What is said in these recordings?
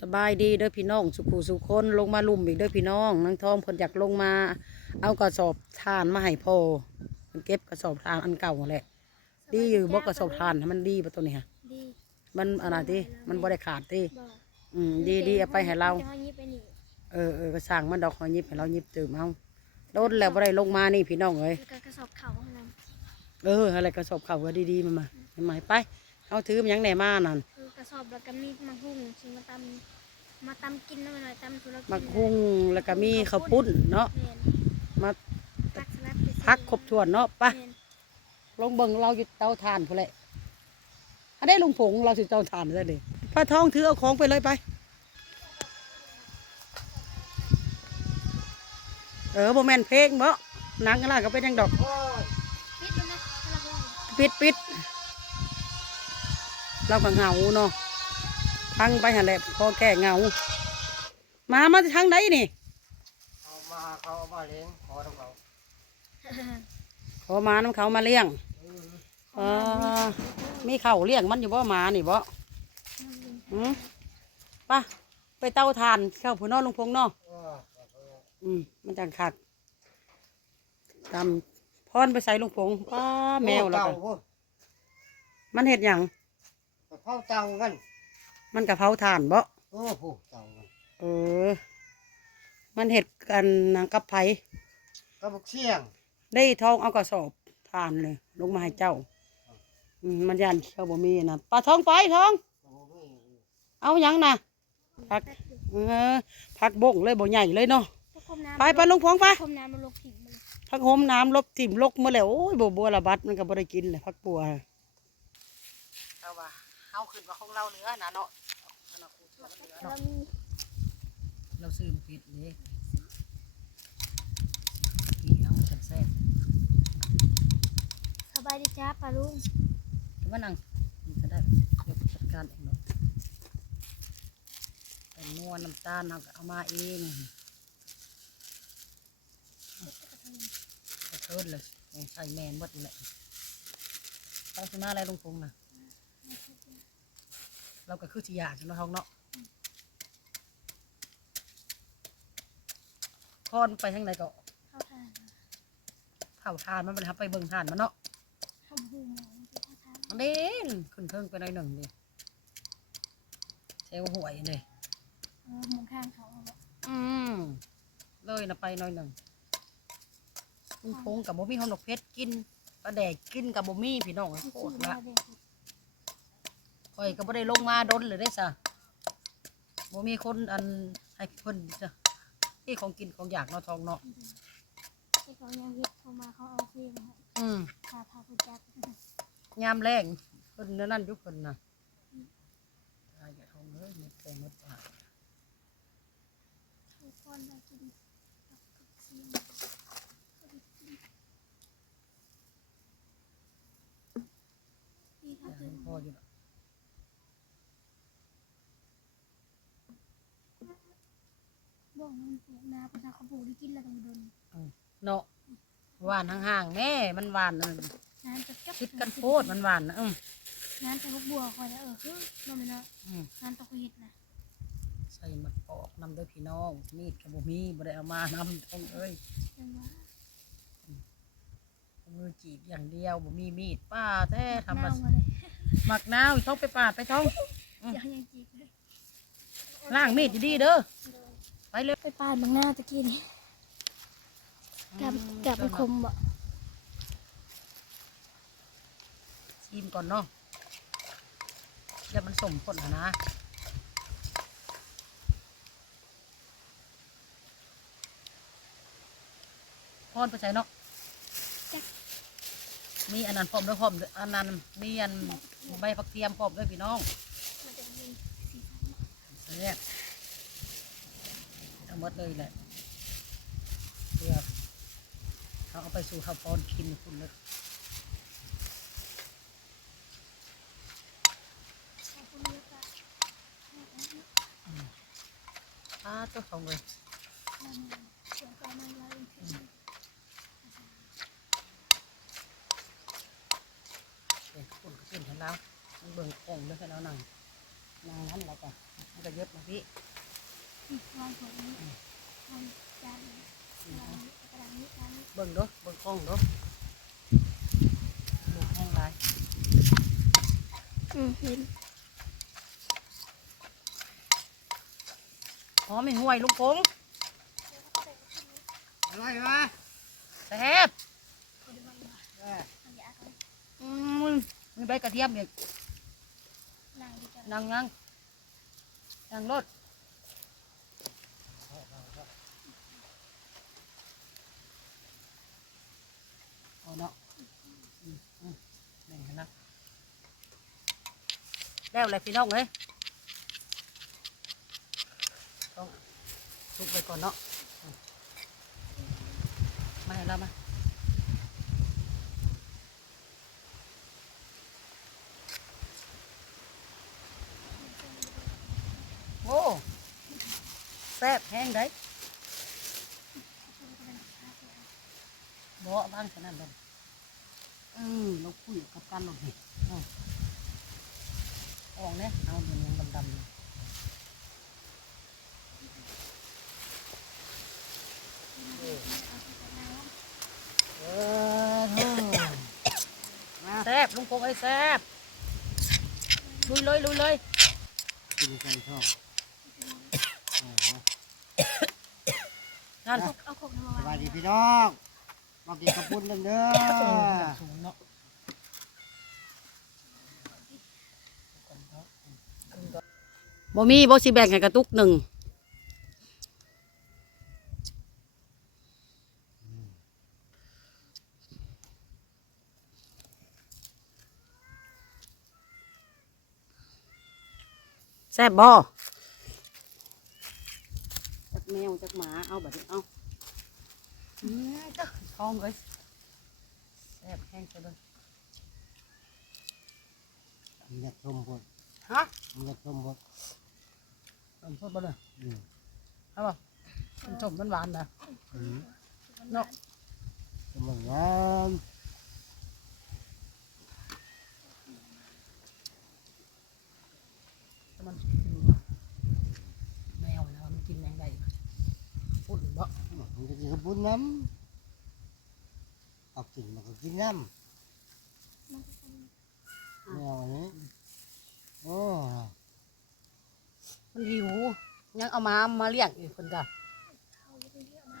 สบายดีเด้อพี่น้อง สุขูสุคนลงมาลุ่มอีกเด้อพี่น้องนางทองคนอยากลงมา เอากระสอบทานมาให้พ่อเพิ่นเก็บกระสอบทานอันเก่านั่นแหละ ดีอยู่บ่กระสอบทานให้มันดีปะตัวนี้ฮะดีมันอะไรที่มันบ่ได้ขาดที่บอกอืมดีดีเอาไปให้เราจะให้ยิบไปนี่เออเออก็สั่งมันดอกหอยยิบให้เรายิบตื่มเอาโดนแล้วบ่ได้ลงมานี่พี่น้องเอ้ยแล้วก็กระสอบเข่าของเราเอออะไรกระสอบเข่าก็ดีๆมามาให้มาไป เอาถือมันยังไหนมานั่นคือ กระสอบแล้วก็มีมะฮุ่งชิมาตำมาตำกินหน่อยหน่อยตำธุรกินมักฮุ้งแล้วก็มีข้าวปุ้นเนาะแม่นมาผักสลัดไปซื้อพักครบถ้วนเนาะไปแม่นลงเบิ่งเราอยู่เตาถ่านพุ่นแหละอันได้ลุงผงเราสิเตาถ่านซะดิป้าทองถือเอาของไปเลยไป เออบ่แม่นเพลงบ่หนังกันล่ะก็เป็นหยังดอก ปิดมันนะให้เราลองปิดปิด เราก็เหงาเนาะพังไปหันแหละพอแก้เหงามามาทางไหนนี่เอามาเขาเอามาเลี้ยงขอทำเขาขอมาน้ำเขามาเลี้ยงเออมีเขาวเลี้ยงมันอยู่บ่หมานี่บ่หืมไป่ะไปเตาถ่านเข้าผู้นอนลุงพงเนาะเอออืมมันจังคักตำพรไปใส่ลุงพงป้าแมวแล้วเต่าก็โอ้มันเห็ดหยังกระ เพราเต่ากันมันกะเพราถ่านบ่โอ้โหเต่ากันเออ มันเห็ดกันหนังกับไผกระบอกเสี่ยงได้ทองเอากระสอบถ่านเลย ลงมาให้เจ้าอืมมันยันเขาบ่มีนะปลาทองไปทองโอ้โหเอาหยังนะพักเออพักบงเลยบ่ใหญ่เลยเนาะพวกคมน้ำไปไปลุงพงไปคมน้ำมันลงถิ่นมันพักโฮมน้ำลบถิ่มลกมาแล้วโอ้ยบัวบัวระบัดมันก็บ่ได้กินเลยพักบัวเอาว่าเอาขึ้นมาของ เราเหลือนะเนาะเรามีเราซื้อมาผิดนี่พี่เอามันจังแซ่บสบายดีจ้าปลาลุงแต่ว่านั่งนี่ก็ได้เดี๋ยวจัดการเองเนาะแต่นวลน้ำตาลเราก็เอามาเองกระเทินเลยใส่แมนวัดนี่แหละเอาสิมาอะไรลุงพงษ์นะ เราก็คือสิอยากเนาะท้องเนาะพอนไปทางไหนก็เข้าทานเผาทานมันไปทับไปเบิ่งทานมันเนาะทำหูหมองที่เข้าทานอันนี้ขึ้นเทิงไปหน่อยหนึ่งดิเซลหวยเลยเออหมุนข้างเขาเอาไว้อืมเลยนะไปหน่อยหนึ่งลุงพงกับบ่มีหอมดอกเพชรกินปลาแดกกินกับบ่มีพี่น้องที่โคซื้อตรมาละ เด็ก ข่อยก็บ่ได้ลงมาดนเลยได้ซะบ่มีคนอันให้เพิ่นจ้ะที่ของกินของอยากเนาะทองเนาะที่เขายังเฮ็ดเขามาเขาเอาเพลงมาอืมพาพาไปจับยามแรงเพิ่นนั่นอยู่เพิ่นน่ะตายอย่าทองเลยหมดแรงหมดปากทุกคนมากินกับเสียงนี่ถ้าอย่าตื่ให้นพ่ออยู่น่ะ บอกมันปลูกนาประชาเขาปลูกได้กินแล้วต้องโดนเนาะหวานห่างๆแม่มันหวานเออน้ำจะจับคิดกันโพดมันหวานนะอืมน้ำจะพวกบัวคอยแล้วเออคือน้ำมันเนาะอืมน้ำตะกุยเห็ดนะใส่มะกอกนำเด้วยพี่น้องมีดกับบ่มีบ่ได้เอามานำทองเอ้ยยังว่าเอามือจีบอย่างเดียวบ่มีมีดป้าแท้ทำมาเน่ามาเลยหมักนาวอีกท้องไปปาดไปท้องยังยังจีบเลยล้างมีดดีๆเด้อ ไปเลยไปปาดบางหน้าตะกี้นี่กับกับมันคมบ่ชิมก่อนเนาะเดี๋ยวมันสมผลนะพอนไปใส่เนาะมีอันนั้นพร้อมด้วยพร้อมด้วยอันนั้นมีอันใบผักเทียมพร้อมด้วยพี่น้องมันจะมีสีสันเนี่ยเอา หมดเลยแหละเพื่อเขาเอาไปสู่ข้าวปอนกินคุณเลยอ่าตัวทองเลยคุณก็ขึ้นให้แล้วมันเบิ่งแข่งด้วยให้เรานั่งนั่งนั้นแล้วก็มันก็เย็บมาพี่ วางถุงนี้วางจานนี้วางกระดานนี้จานนี้เบิ่งเด้อเบิ่งกล้องเด้อลูกแห้งไรอืมเห็นหอมไม่ห่วยลูกพงอะไรวะแซ่บเอออืมมีใบกระเทียมอีกนั่งดีจัง นั่งยังนั่งรถ เอาเนาะแบ่งกันนะแล้วอะไรพี่น้องเอ้ยต้องทุกไปก่อนเนาะมาให้เรามาโอ้แซ่บแห้งได้บ่บ้างขนาดนั้น กับกันหรอกนี่เอาออกเนี่ยเอาเหมือนยังดำๆอยู่เออเฮ้อมาแซ่บลุงพงไอ้ยแซ่บลุยเลยลุยเลยกินกันชอบเออนั่นเอาขกน้ำมาสวางบายดีพี่น้องมากินกระปุ้นกันเด้อสูงเนาะ บ่มีบ่สิแบ่งให้กระตุกหนึ่งแซ่บบ่จักแมวจักหมาเอาแบบนี้เอาอืมจ้ะท้องเอ้ยแซ่บแห้งไปเลยมันจะชมพดฮะมันจะชมพดต้มสด ดบ่เลยอืม เอาบ่มันชมมันหวานนะอืมเนาะชมงามแต่มันแมวนะมันกินยังไงพูดบ่มันจะกินกระปุ้นน้ำเอากินมันก็กินน้ำแมวอันนี้โอ้ มันหิว ยังเอามามาเลี้ยงอีกคนก็เขาไม่ได้เรียกมา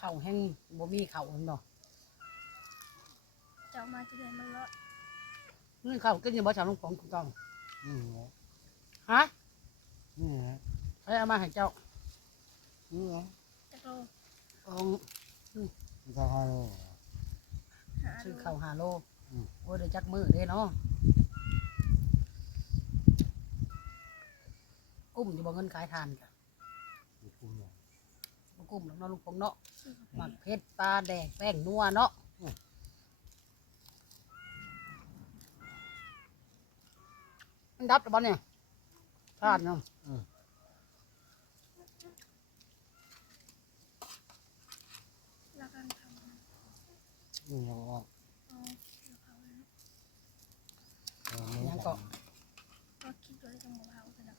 ข้าวแห้งบ่มีข้าวเนาะจะเอามาจะเดินมันเลาะนี่ข้าวกินอยู่บ่ชาวลุงปองถูกต้องนี่แหละฮะนี่แหละให้เอามาให้เจ้านี่แหละจะโลของมันจะพาโลหาซื้อดูข้าวหาโลอืมโอ้ยได้จักมือเด้เนาะ กุ้มอยู่บ่เงินขายทานจ้ะมีกุ้งใหญ่บ่กุ้มหรอกเนาะลุงปองเนาะหมักเพชรปลาแดกแป้งนัวเนาะมันดับหรือบ่เนี่ยทานเนาะแล้วกันทำนี่ยังออก เอาเดี๋ยวเขาเลย เออไม่ ยัง ได้ ก็ ก็คิดด้วยจังหวะเขาจะดับ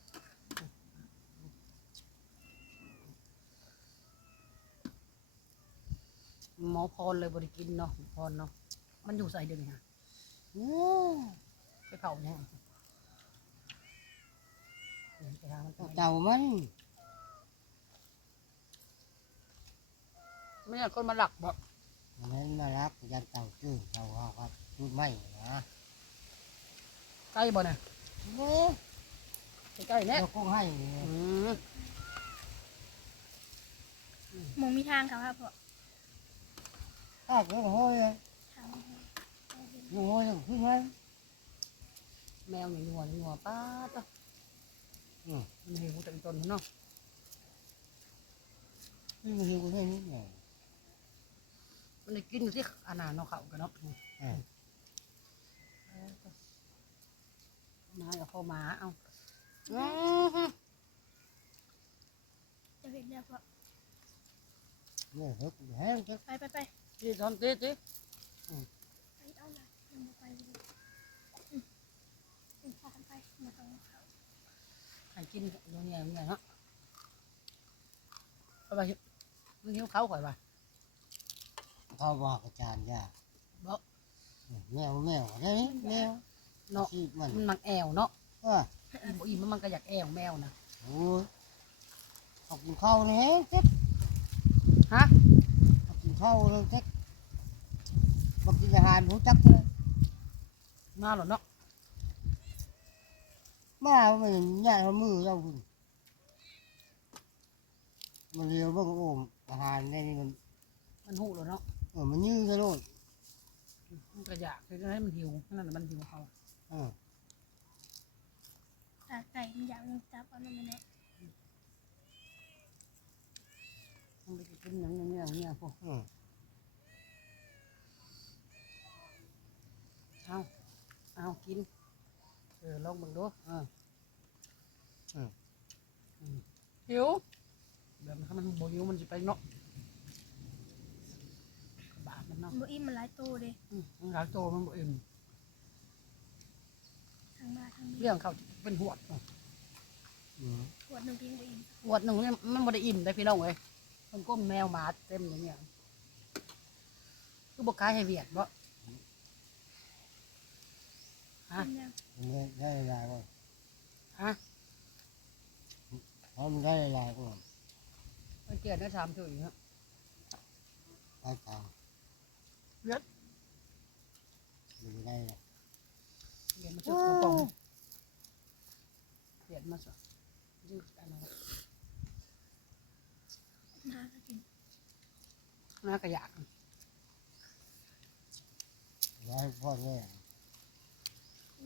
หมอพรเลยบริกินเนาะหมอพรเนาะมันอยู่ใส่เดี๋ยวนี้ฮะโอ้ไปเผาเนี่ยไปหามันไปเจ้ามันไม่ใช่คนมาหลักบ่มันน่ารักยันเต่าจื้อเต่าเขาครับพูดไม่นะใกล้บ่เนี่ยโอ้ใกล้ๆเนี่ยเราคงให้อืมหมูมีทางครับพ่อ ข้าเกิดห้อยห้อยขึ้นไหมแมวหนี่งัวหนี่งัวป้าต้อมมันหิวแต่อีตนเนาะนี่มันหิวแค่นี้ไงมันได้กินที่อานาเนาะเขากันเนาะอ่ามาเอาเข้ามาเอาอือหือจะเห็นแล้วพ่เนี่ยเฮ้ยแห้งจังไปไปไป ที่ทอนตีตีไปเอาเลยยังไม่ไปเลยอืมอืมพากันไปมาตรงเขาให้กินดูเนี่ยเนี่ยเนาะเอาไปมันหิวเขาข่อยว่ะเขาบอกอาจารย์ยากบ่แมวแมวได้ไหมแมวเนาะชีพมันมันมักแอวเนาะว่าอิ่มบ่อิ่มมันก็อยากแอวแมวนะโอ้ยเอากินข้าวนี่ให้เจ็บฮะเอากินข้าวเลยเจ็บ มากินอาหารรู้จักเลยมาหรอเนาะมามันย่างเอามือเราคุณมันเรียวเบ้างโอ้มอาหารในนี่มันมันหูหรอเนาะเออมันยืดซะโลดมันก็อยากคือให้มันหิวนั่นน่ะมันหิวเขาเออตาไก่มันอยากมันจับเอานั่นแหละมันไปกินอย่างเงี้ยอย่างเงี้ยพวก อืม เอาเอากิน เออลองเบิ่งดูเอออืมหิวแบบมันมันบ่หิวมันจะไปเนาะบาปมันเนาะมันบ่อิ่มมันหลายโตเด้อืมมันหลายโตมันบ่อิ่มทางมาทางนี้เรื่องเขาเป็นหวดเนาะอืมขวดหนึงเพียงบ่อิ่มหวดหนึ่งเนี่ยมันบ่ได้อิ่มได้พี่น้องเว้ยมันก้มแมวหมาเต็มอย่างเงี้ยคือบ่ขายให้เวียดบ่ ฮะเป็นยังมันได้ได้หลายก่อนฮะเพราะมันได้หลายก่อนมันเกลียดได้สามถุยฮะไปตามเลือด มันได้ละเกลียดมาสุดตัวปองเกลียดมาสุดยืดอันนั้นมาก็กินน่ากระยากร้ายพ่อแม่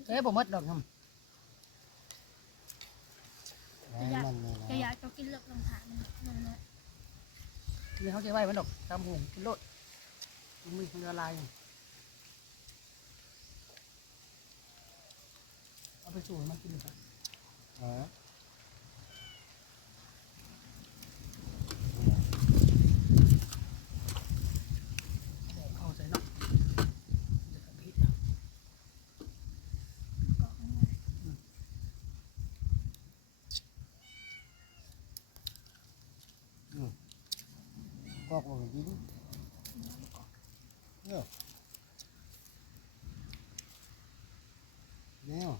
เอ้ยผมมดดอกทร้ายมันเลยนะจะอยากจะกินเลือกลงถามมันนั่นแหละำนี่เขาจะไหวมันดอกตามหูกินโลดมันมีคนละลายเอาไปสู่ให้มันกินกันเออ เอาใส่เนาะเดี๋ยวกับพริก ก็ของมัน ก็คงกินเนาะแมว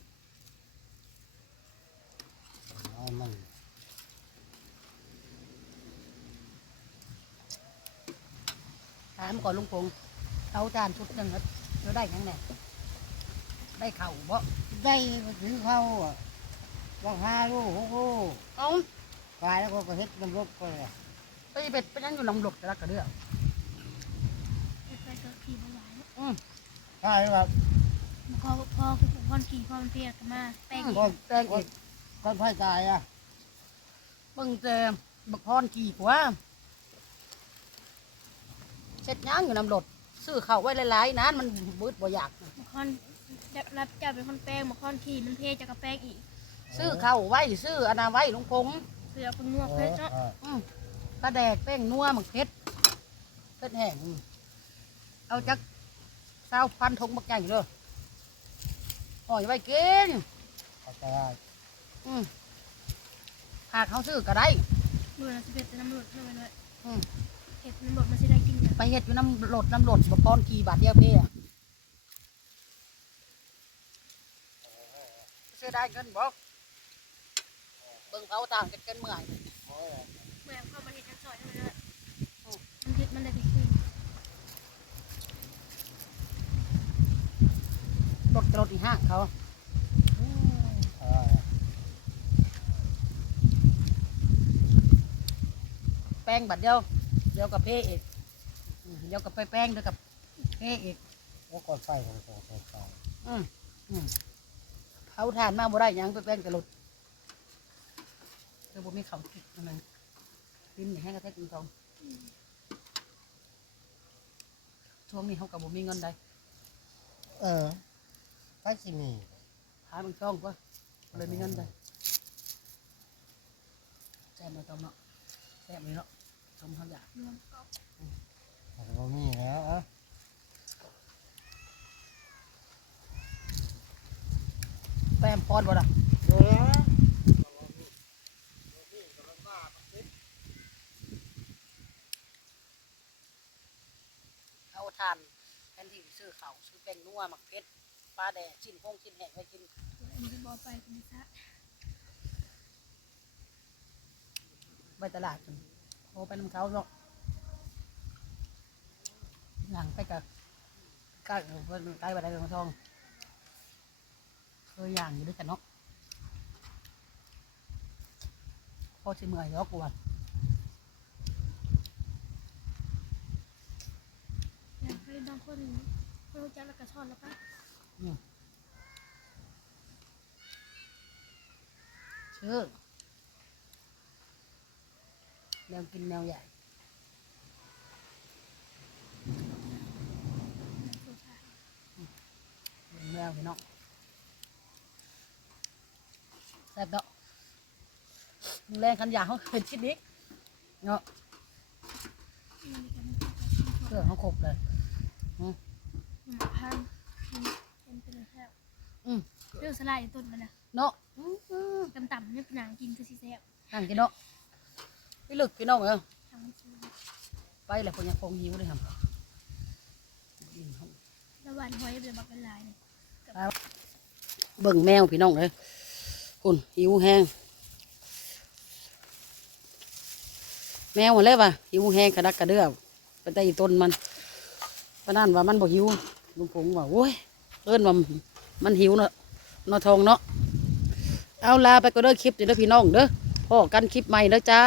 ร้ายมันถามก่อนลุงพงษ์เอาจานชุดหนึ่งครับเราได้ยังไงได้เข่าบ่ได้มาถือเข้าอะบางห้าลูกหกลูกเอากลายแล้วก็เฮ็ดน้ำรบไปเลย ไปเป็ดไปนั่งอยู่ลำหลบแต่ละกระเดือกไปไปก็ขี่บ่ไหวเนอะอืมใช่แบบพอพอคือพอนขี่พอมันเพลียกันมาแป้งก็แตงอีกคนไผ่ตายอะเบิ่งแต่บักพรกี่กว่าเช็ดย่างอยู่นำรถซื้อเข่าวไว้หลายๆนั้นมันบืดบ่อยากนะมาคอนรับเจ้าเป็นคนแป้งมาคอนขี่มันเพลียจะกับแป้งอีก ซื้อเข่าวไว้ซื้ออนนาไว้ลุงพงษ์เพื่อเป็นนัวเพชรเนาะ อืมกระแดกแป้งนัวหมักเพชรเพชรแห้งเอาจักเศร้าพันทงบักใหญ่เลยอ่อยไว้กินเอาไปได้อืมหากเขาซื้อก็ได้มือละสิบเอ็ดแต่น้ำรดน้ำมันเลยอืมเห็ดน้ำรดมันสิได้กินกันไปเฮ็ดอยู่น้ำรถน้ำรถบ่พรกี่บาทเดียวเพ่อะเสียได้เงินบ่เบิ่งเขาต่างกันเกินเมื่อยเมื่อเข้า มาเห็ดกันซอยน้ำมันเลยมันเห็ดมันได้ไปกินรถรถอีห้างเขาเอาได้แป้งบัดเดียว เดียวกับเพ่อีกอืมเดียวกับไปแป้งเดียวกับเพ่อีกว่าก่อนไฟของสองไฟตายอืมอืมเผาทานมาบ่ได้หยังไปแป้งแต่รถเธอบ่มีเขาวกินอันนั้น กินอย่างให้กระเทกกินทองช่วงนี้เขากับบ่มีเงินใดเออไฟสิมีหาบางช่องก็เลยมีเงินใดแซ่บมาต้มเนาะแซ่บเลยเนาะต้มเขาอยากรวมก็แต่ก็มีแล้วอะแป้มพอดบ่ล่ะเออ ทานแทนที่ซื้อเขาวซื้อแป้งนัวหมักเพชรปลาแดดชิ้นพงชิ้นแห้งไว้กินอันนี้ก็บอไปคุณซะไปตลาดกันโอ้ไปน้ำเขาเนาะหลังไปกับใกล้เพิ่นใกล้บันไดเรืองทองเคยย่างอยู่ด้วยกันเนาะพอสิเมื่อยแล้วกวน อยากให้บางคนคนรู้ จักแล้วก็ชอบแล้วปะชื่อแนวกินแนวใหญ่สุดท้ายแนวพี่น้องแซ่บเนาะมึงแรงขันยาเขาเคยคิดนี้เนาะนี่กันเครื่องเขาครบเลยพัน เป็นเป็นแซ่บอืมเรื่องสลายต้นมันนะเนาะกำต่ำเนี่ยเป็นหนังกินคือสีแซ่บนั่งกินเนาะพี่ลึกพี่น้องเออทำมันสูงไปแหล้วคนยังคงหิวเลยครับกินเขาแล้ววันหอยเป็นบักเป็นลายเนี่ยเบิ่งแมวพี่น้องเลยคุณหิวแห้งแมวอะไรวะหิวแห้งกระดักกระเดือบไปแต่อีต้นมันปะนั่นว่ามันบ่หิว ลุงผงว่าโอ้ยเอิ้นว่ามันหิวเนาะนอทองเนาะเอาลาไปก็เด้อคลิปเด้อพี่น้องเด้อพ่อกันคลิปใหม่เด้อจ้า